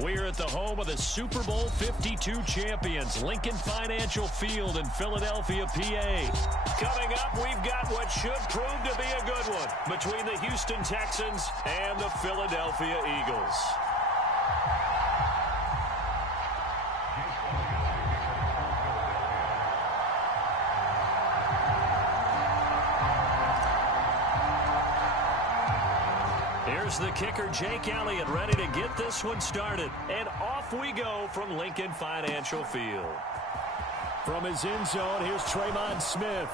We're at the home of the Super Bowl 52 champions, Lincoln Financial Field in Philadelphia, PA. Coming up, we've got what should prove to be a good one between the Houston Texans and the Philadelphia Eagles. Here's the kicker, Jake Elliott, ready to get this one started. And off we go from Lincoln Financial Field. From his end zone, here's Tremon Smith.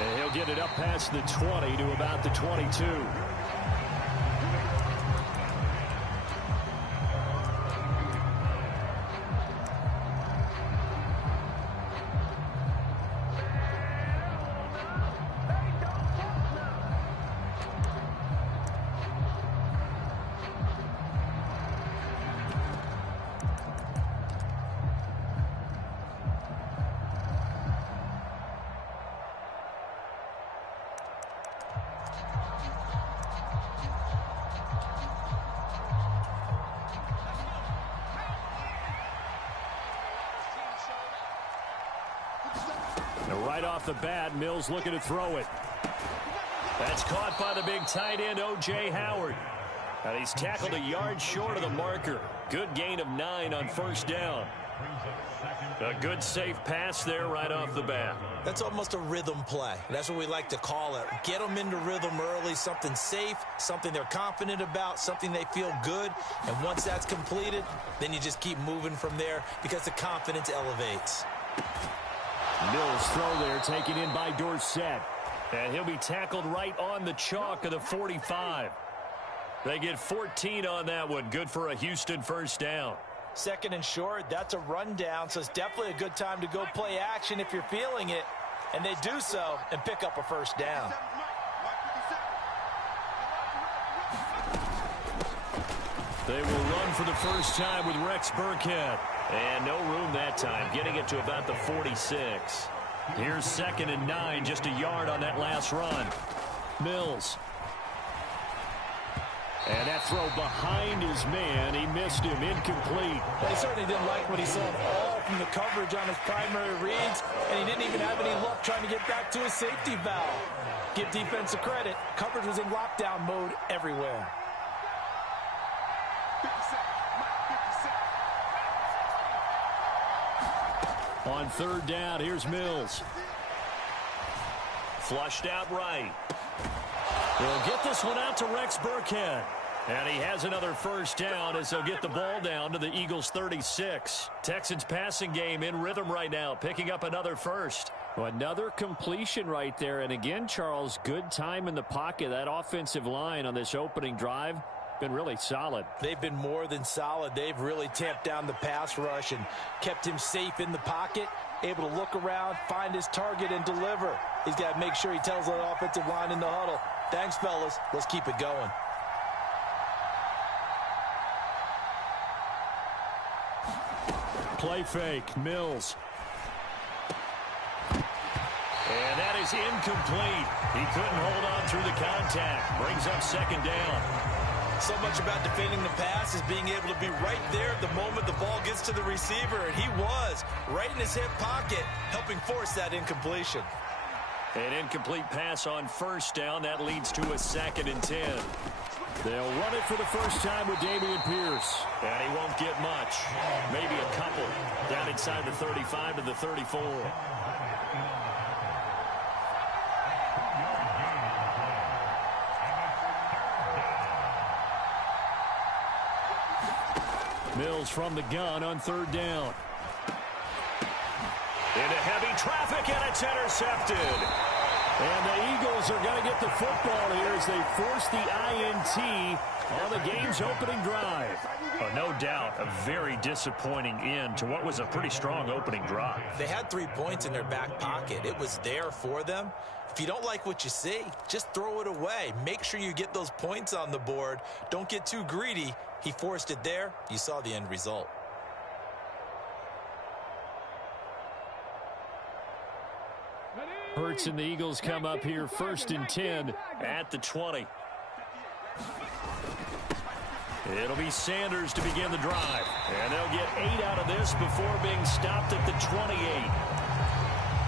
And he'll get it up past the 20 to about the 22. Right off the bat, Mills looking to throw it. That's caught by the big tight end, O.J. Howard. And he's tackled a yard short of the marker. Good gain of 9 on first down. A good safe pass there right off the bat. That's almost a rhythm play. That's what we like to call it. Get them into rhythm early, something safe, something they're confident about, something they feel good. And once that's completed, then you just keep moving from there because the confidence elevates. Mills throw there, taken in by Dorsett. And he'll be tackled right on the chalk of the 45. They get 14 on that one. Good for a Houston first down. Second and short, that's a rundown, so it's definitely a good time to go play action if you're feeling it. And they do so and pick up a first down. They will run for the first time with Rex Burkhead. And no room that time, getting it to about the 46. Here's 2nd and 9, just a yard on that last run. Mills. And that throw behind his man, he missed him, incomplete. He certainly didn't like what he saw all from the coverage on his primary reads, and he didn't even have any luck trying to get back to his safety valve. Give defense a credit, coverage was in lockdown mode everywhere. On third down, here's Mills. Flushed out right. They'll get this one out to Rex Burkhead. And he has another first down as they'll get the ball down to the Eagles' 36. Texans passing game in rhythm right now, picking up another first. Well, another completion right there. And again, Charles, good time in the pocket. That offensive line on this opening drive been really solid. They've been more than solid. They've really tamped down the pass rush and kept him safe in the pocket, able to look around, find his target, and deliver. He's got to make sure he tells that offensive line in the huddle, thanks, fellas. Let's keep it going. Play fake, Mills. And that is incomplete. He couldn't hold on through the contact. Brings up 2nd down. So much about defending the pass is being able to be right there at the moment the ball gets to the receiver, and he was right in his hip pocket, helping force that incompletion. An incomplete pass on first down. That leads to a 2nd and 10. They'll run it for the first time with Dameon Pierce. And he won't get much. Maybe a couple. Down inside the 35 to the 34. Mills from the gun on third down. Into heavy traffic, and it's intercepted. And the Eagles are going to get the football here as they force the INT on the game's opening drive. Oh, no doubt, a very disappointing end to what was a pretty strong opening drive. They had 3 points in their back pocket. It was there for them. If you don't like what you see, just throw it away. Make sure you get those points on the board. Don't get too greedy. He forced it there. You saw the end result. Hurts and the Eagles come up here 1st and 10 at the 20. It'll be Sanders to begin the drive. And they'll get 8 out of this before being stopped at the 28.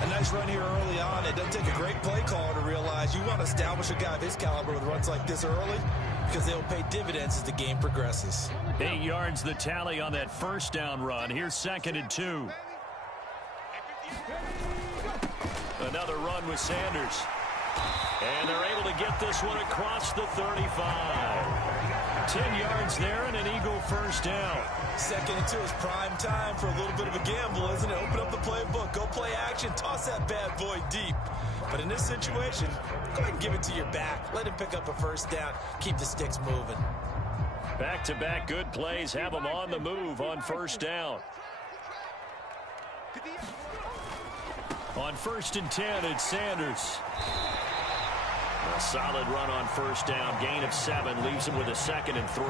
A nice run here early on. It doesn't take a great play caller to realize you want to establish a guy of his caliber with runs like this early because they'll pay dividends as the game progresses. 8 yards the tally on that first down run. Here's 2nd and 2. Another run with Sanders. And they're able to get this one across the 35. 10 yards there and an Eagle first down. 2nd and 2 is prime time for a little bit of a gamble, isn't it? Open up the playbook, go play action, toss that bad boy deep. But in this situation, go ahead and give it to your back. Let him pick up a first down. Keep the sticks moving. Back-to-back good plays have them on the move on first down. On 1st and 10, it's Sanders. A solid run on first down. Gain of 7 leaves him with a 2nd and 3.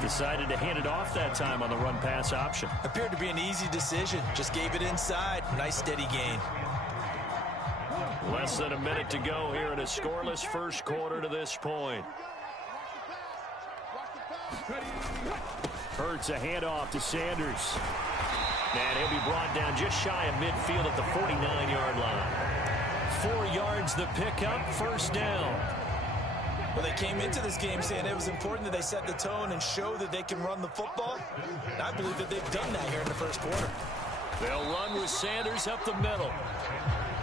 Decided to hand it off that time on the run-pass option. Appeared to be an easy decision. Just gave it inside. Nice steady gain. Less than a minute to go here in a scoreless first quarter to this point. Hurts a handoff to Sanders. And he'll be brought down just shy of midfield at the 49-yard line. 4 yards the pickup, first down. Well, they came into this game saying it was important that they set the tone and show that they can run the football. And I believe that they've done that here in the first quarter. They'll run with Sanders up the middle.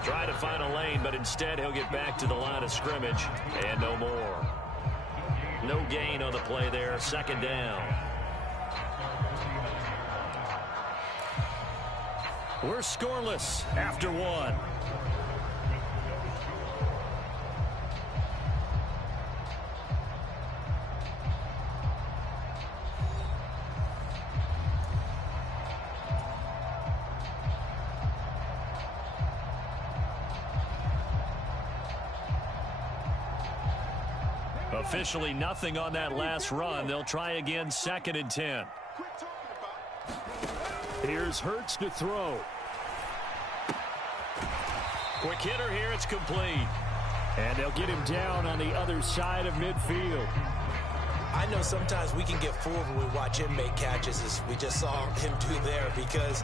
Try to find a lane, but instead he'll get back to the line of scrimmage. And no more. No gain on the play there, 2nd down. We're scoreless after 1. Officially nothing on that last run. They'll try again, 2nd and 10. Here's Hurts to throw. Quick hitter here, it's complete. And they'll get him down on the other side of midfield. I know sometimes we can get fooled when we watch him make catches, as we just saw him do there, because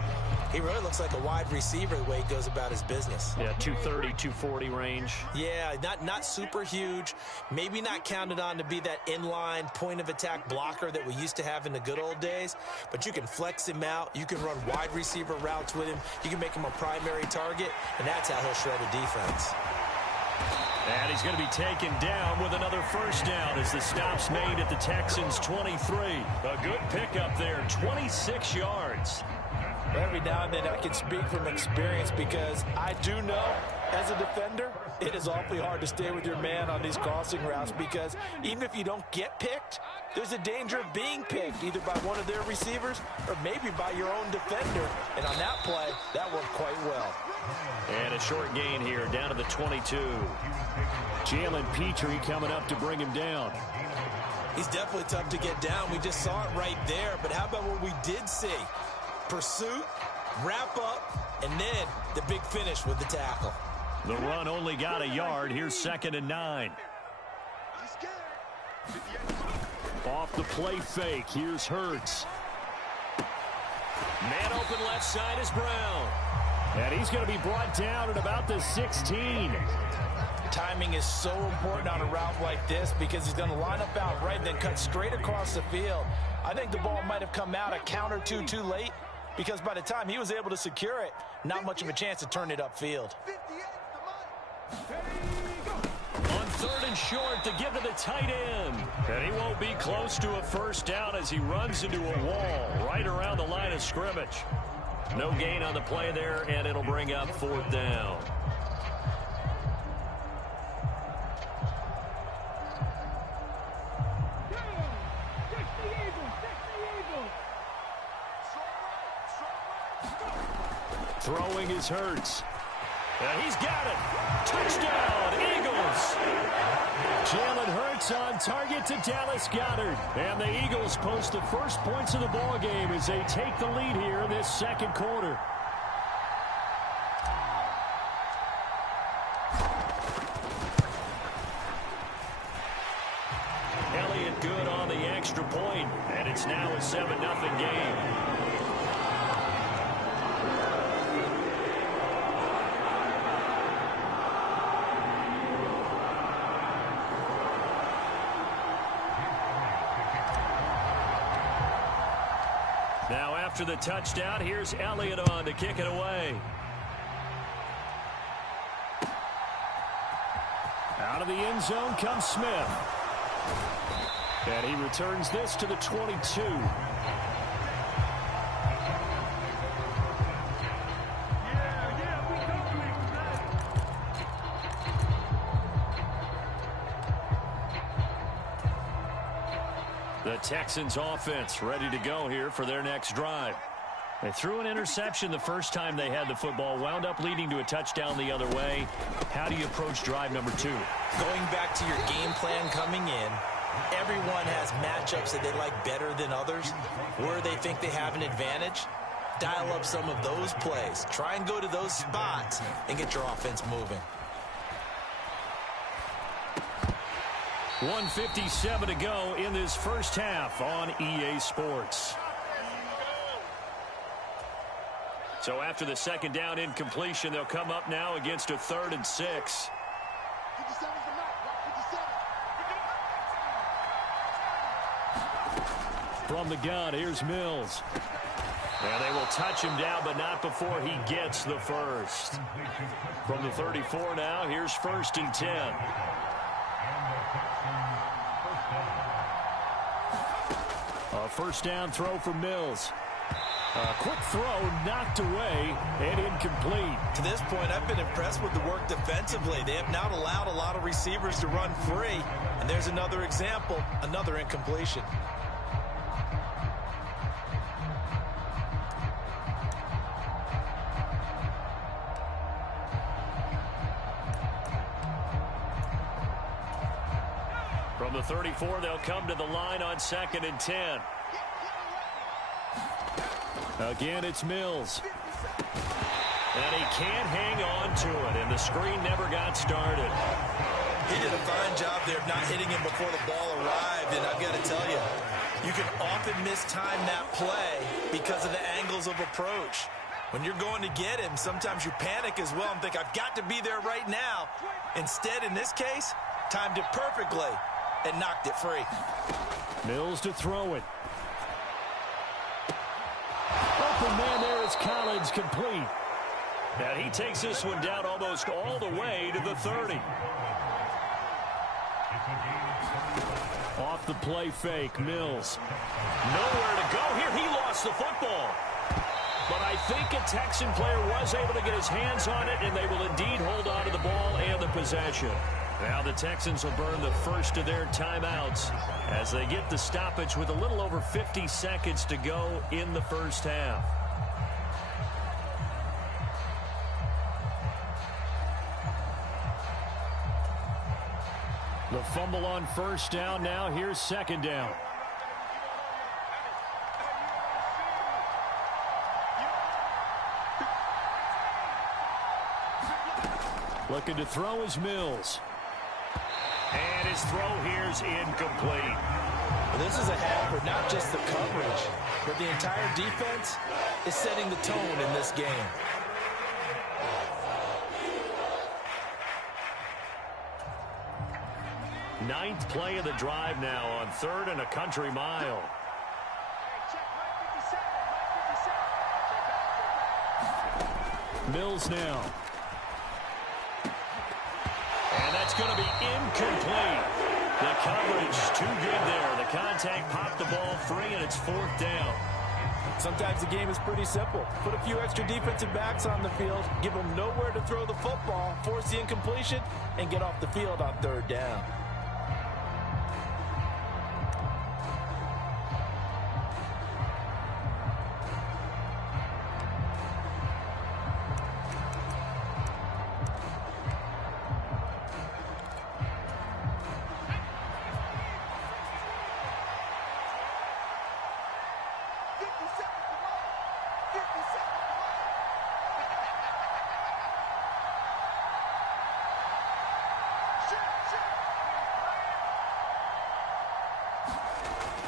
he really looks like a wide receiver the way he goes about his business. Yeah, 230, 240 range. Yeah, not super huge. Maybe not counted on to be that inline point-of-attack blocker that we used to have in the good old days, but you can flex him out. You can run wide receiver routes with him. You can make him a primary target, and that's how he'll shred a defense. And he's going to be taken down with another first down as the stop's made at the Texans' 23. A good pickup there, 26 yards. Every now and then I can speak from experience because I do know as a defender it is awfully hard to stay with your man on these crossing routes because even if you don't get picked, there's a danger of being picked either by one of their receivers or maybe by your own defender. And on that play, that worked quite well. And a short gain here down to the 22. Jalen Petrie coming up to bring him down. He's definitely tough to get down. We just saw it right there. But how about what we did see? Pursuit, wrap up, and then the big finish with the tackle. The run only got a yard. Here's 2nd and 9. Off the play fake. Here's Hurts. Man open left side is Brown. And he's going to be brought down at about the 16. Timing is so important on a route like this because he's going to line up out right and then cut straight across the field. I think the ball might have come out a count or two too late because by the time he was able to secure it, not much of a chance to turn it upfield. On 3rd and short to give to the tight end. And he won't be close to a first down as he runs into a wall right around the line of scrimmage. No gain on the play there, and it'll bring up 4th down. Throwing is Hurts. And he's got it. Touchdown, Eagles. Jalen Hurts on target to Dallas Goedert. And the Eagles post the first points of the ball game as they take the lead here in this second quarter. Elliott good on the extra point, and it's now a 7-0 game. Now after the touchdown, here's Elliott on to kick it away. Out of the end zone comes Smith. And he returns this to the 22. The Texans offense ready to go here for their next drive. They threw an interception the first time they had the football, wound up leading to a touchdown the other way. How do you approach drive number 2? Going back to your game plan coming in, everyone has matchups that they like better than others, where they think they have an advantage. Dial up some of those plays. Try and go to those spots and get your offense moving. 1:57 to go in this first half on EA Sports. So after the second down incompletion, they'll come up now against a 3rd and 6. From the gun, here's Mills. And they will touch him down, but not before he gets the first. From the 34 now, here's 1st and 10. A first down throw for Mills. A quick throw knocked away and incomplete. To this point, I've been impressed with the work defensively. They have not allowed a lot of receivers to run free. And there's another example, another incompletion. From the 34, they'll come to the line on 2nd and 10. Again, it's Mills. And he can't hang on to it, and the screen never got started. He did a fine job there of not hitting him before the ball arrived, and I've got to tell you, you can often mistime that play because of the angles of approach. When you're going to get him, sometimes you panic as well and think, I've got to be there right now. Instead, in this case, timed it perfectly and knocked it free. Mills to throw it. Open man there is Collins, complete. And he takes this one down almost all the way to the 30. Off the play fake, Mills. Nowhere to go here. He lost the football. But I think a Texan player was able to get his hands on it, and they will indeed hold on to the ball and the possession. Now the Texans will burn the first of their timeouts as they get the stoppage with a little over 50 seconds to go in the first half. The fumble on first down now. Here's 2nd down. Looking to throw is Mills. And his throw here's incomplete. Well, this is a half where not just the coverage, but the entire defense is setting the tone in this game. Ninth play of the drive now on 3rd and a country mile. Mills now. And that's going to be incomplete. The coverage too good there. The contact popped the ball free, and it's 4th down. Sometimes the game is pretty simple. Put a few extra defensive backs on the field, give them nowhere to throw the football, force the incompletion, and get off the field on 3rd down.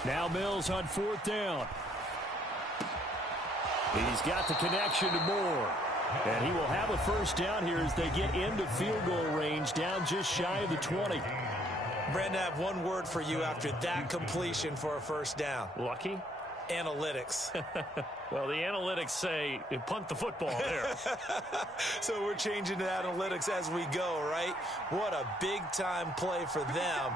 Now Mills on 4th down. He's got the connection to Moore. And he will have a first down here as they get into field goal range, down just shy of the 20. Brandon, I have one word for you after that completion for a first down. Lucky? Analytics. Well, the analytics say you punt the football there. So we're changing to analytics as we go, right? What a big-time play for them,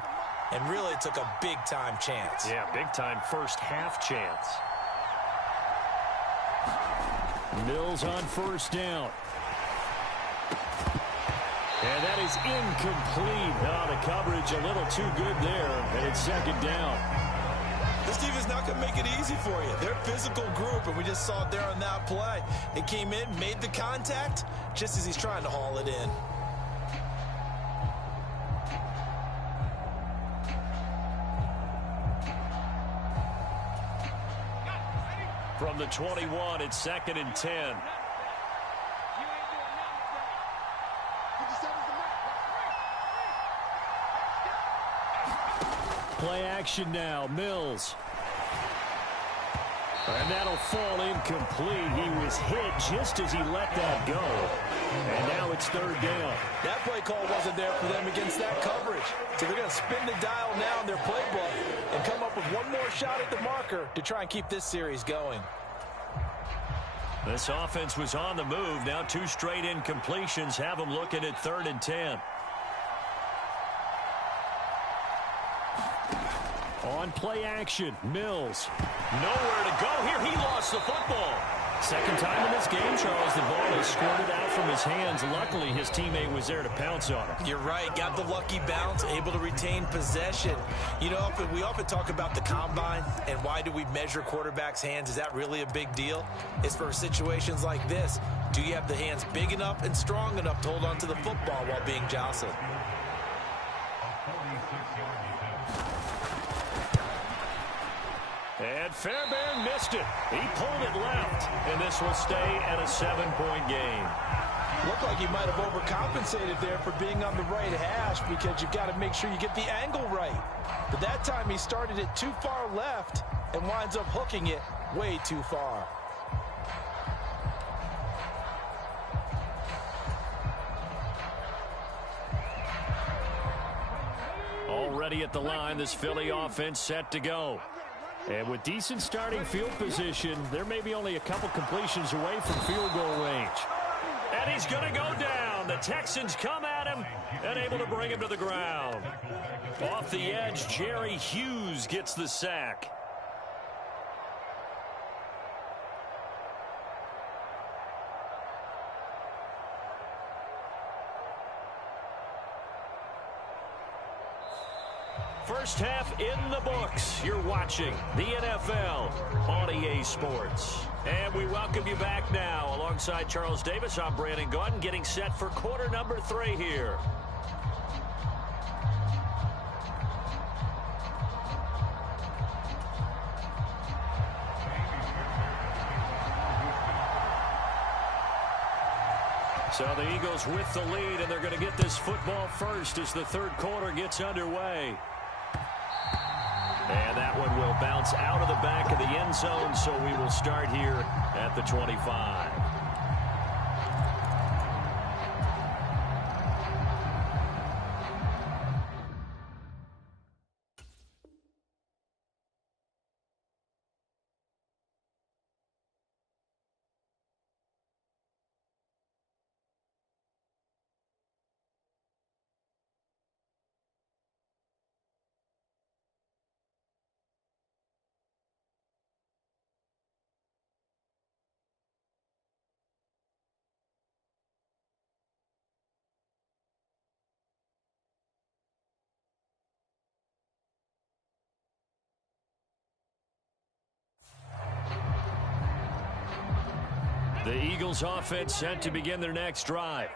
and really took a big-time chance. Yeah, big-time first half chance. Mills on 1st down. And that is incomplete. Oh, the coverage a little too good there, and it's 2nd down. This team is not going to make it easy for you. They're a physical group, and we just saw it there on that play. It came in, made the contact, just as he's trying to haul it in. From the 21, it's 2nd and 10. Play action now. Mills. And that'll fall incomplete. He was hit just as he let that go. And now it's 3rd down. That play call wasn't there for them against that coverage. So they're going to spin the dial now in their playbook and come up with one more shot at the marker to try and keep this series going. This offense was on the move. Now 2 straight incompletions have them looking at 3rd and 10. On play action, Mills. Nowhere to go here. He lost the football. Second time in this game, Charles, the ball is squirted out from his hands. Luckily, his teammate was there to pounce on it. You're right. Got the lucky bounce, able to retain possession. You know, we often talk about the combine and why do we measure quarterbacks' hands. Is that really a big deal? It's for situations like this. Do you have the hands big enough and strong enough to hold on to the football while being jostled? And Fairbairn missed it. He pulled it left, and this will stay at a 7-point game. Looked like he might have overcompensated there for being on the right hash because you've got to make sure you get the angle right. But that time he started it too far left and winds up hooking it way too far. Already at the line, this Philly offense set to go. And with decent starting field position, there may be only a couple completions away from field goal range. And he's going to go down. The Texans come at him and able to bring him to the ground. Off the edge, Jerry Hughes gets the sack. First half in the books. You're watching the NFL on EA Sports. And we welcome you back now. Alongside Charles Davis, I'm Brandon Gaudin, getting set for quarter number 3 here. So the Eagles with the lead, and they're going to get this football first as the third quarter gets underway. And that one will bounce out of the back of the end zone, so we will start here at the 25. The Eagles offense set to begin their next drive.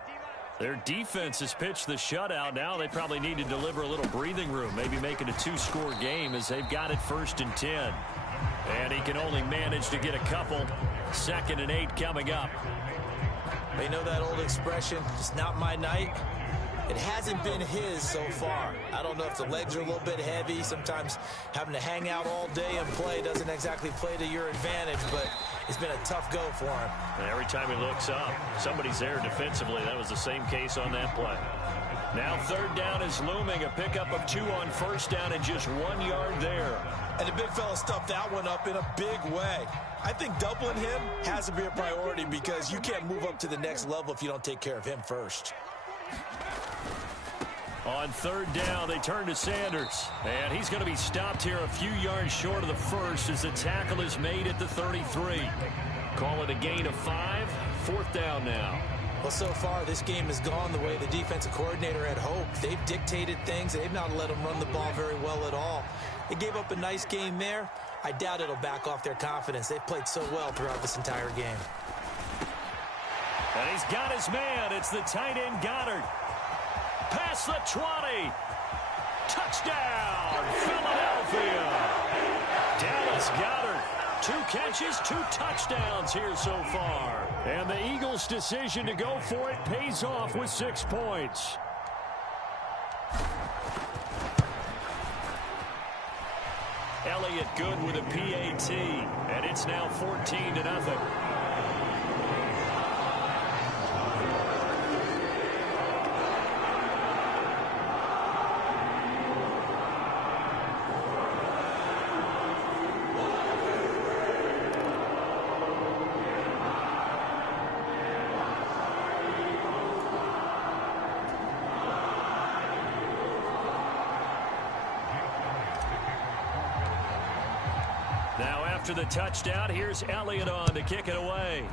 Their defense has pitched the shutout. Now they probably need to deliver a little breathing room, maybe make it a 2-score game as they've got it 1st and 10. And he can only manage to get a couple. 2nd and 8 coming up. They know that old expression, it's not my night. It hasn't been his so far. I don't know if the legs are a little bit heavy. Sometimes having to hang out all day and play doesn't exactly play to your advantage, but it's been a tough go for him. And every time he looks up, somebody's there defensively. That was the same case on that play. Now third down is looming. A pickup of 2 on first down and just 1 yard there. And the big fella stuffed that one up in a big way. I think doubling him has to be a priority because you can't move up to the next level if you don't take care of him first. On third down, they turn to Sanders. And he's going to be stopped here a few yards short of the first as the tackle is made at the 33. Call it a gain of 5. Fourth down now. Well, so far, this game has gone the way the defensive coordinator had hoped. They've dictated things. They've not let them run the ball very well at all. They gave up a nice game there. I doubt it'll back off their confidence. They've played so well throughout this entire game. And he's got his man. It's the tight end Goddard. Past the 20. Touchdown, Philadelphia. Dallas Goedert. 2 catches, 2 touchdowns here so far. And the Eagles' decision to go for it pays off with 6 points. Elliott good with a PAT. And it's now 14-0. Now after the touchdown, here's Elliott on to kick it away.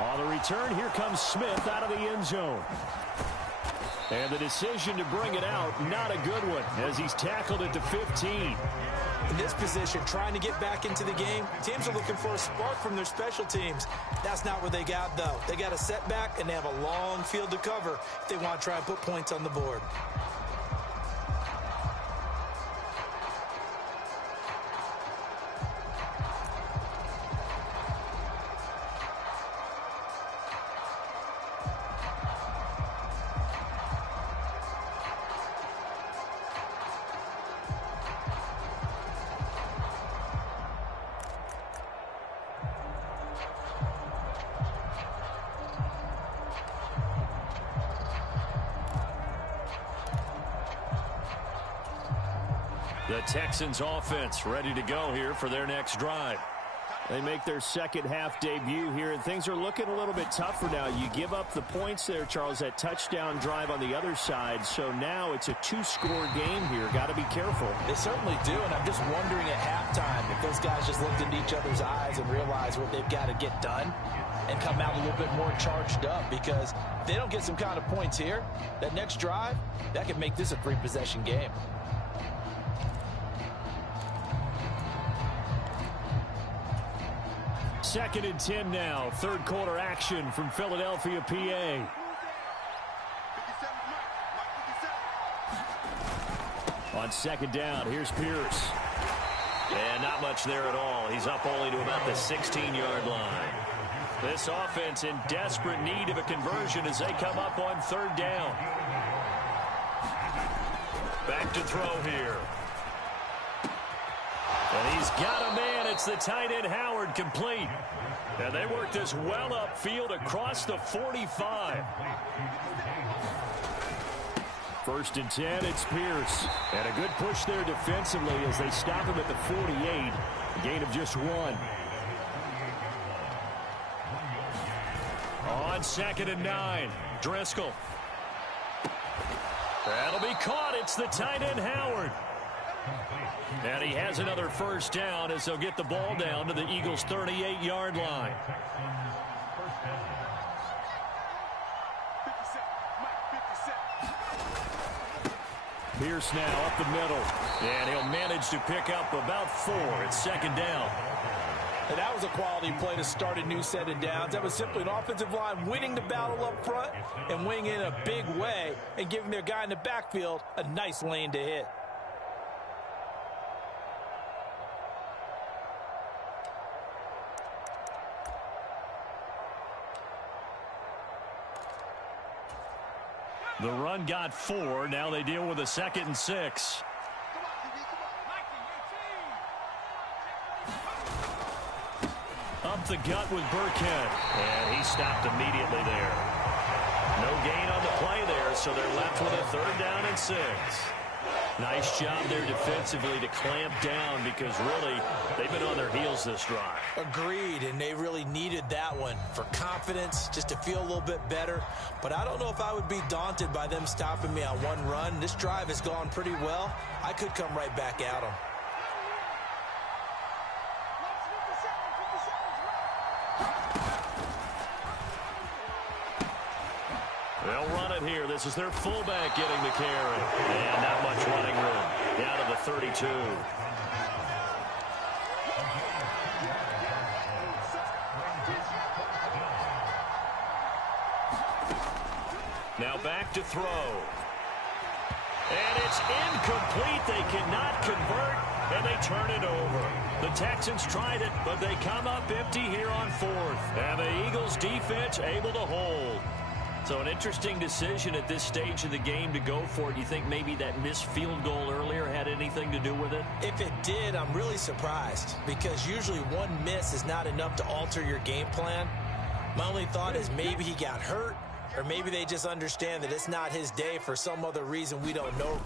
On the return, here comes Smith out of the end zone. And the decision to bring it out, not a good one, as he's tackled at the 15. In this position, trying to get back into the game, teams are looking for a spark from their special teams. That's not what they got, though. They got a setback, and they have a long field to cover if they want to try and put points on the board. The Texans offense ready to go here for their next drive. They make their second half debut here, and things are looking a little bit tougher now. You give up the points there, Charles, that touchdown drive on the other side. So now it's a 2-score game here. Got to be careful. They certainly do, and I'm just wondering at halftime if those guys just looked into each other's eyes and realized what they've got to get done and come out a little bit more charged up, because if they don't get some kind of points here, that next drive, that could make this a 3-possession game. Second and 10 now. Third quarter action from Philadelphia, PA. On second down, here's Pierce. And not much there at all. He's up only to about the 16-yard line. This offense in desperate need of a conversion as they come up on third down. Back to throw here. And he's got a man. It's the tight end Howard, complete. And they work this well upfield across the 45. First and 10, it's Pierce. And a good push there defensively as they stop him at the 48. A gain of just 1. On second and 9, Driscoll. That'll be caught. It's the tight end Howard. And he has another first down as they'll get the ball down to the Eagles' 38-yard line. Pierce now up the middle. And he'll manage to pick up about 4 at second down. And that was a quality play to start a new set of downs. That was simply an offensive line winning the battle up front and winning in a big way and giving their guy in the backfield a nice lane to hit. The run got 4. Now they deal with a 2nd and 6. Up the gut with Burkhead. And he stopped immediately there. No gain on the play there, so they're left with a 3rd down and 6. Nice job there defensively to clamp down because really they've been on their heels this drive. Agreed, and they really needed that one for confidence, just to feel a little bit better. But I don't know if I would be daunted by them stopping me on one run. This drive has gone pretty well. I could come right back at them. They'll run it here. This is their fullback getting the carry. And not much running room. Down to the 32. Now back to throw. And it's incomplete. They cannot convert, and they turn it over. The Texans tried it, but they come up empty here on 4th. And the Eagles defense able to hold. So an interesting decision at this stage of the game to go for it. Do you think maybe that missed field goal earlier had anything to do with it? If it did, I'm really surprised because usually one miss is not enough to alter your game plan. My only thought is maybe he got hurt or maybe they just understand that it's not his day for some other reason we don't know.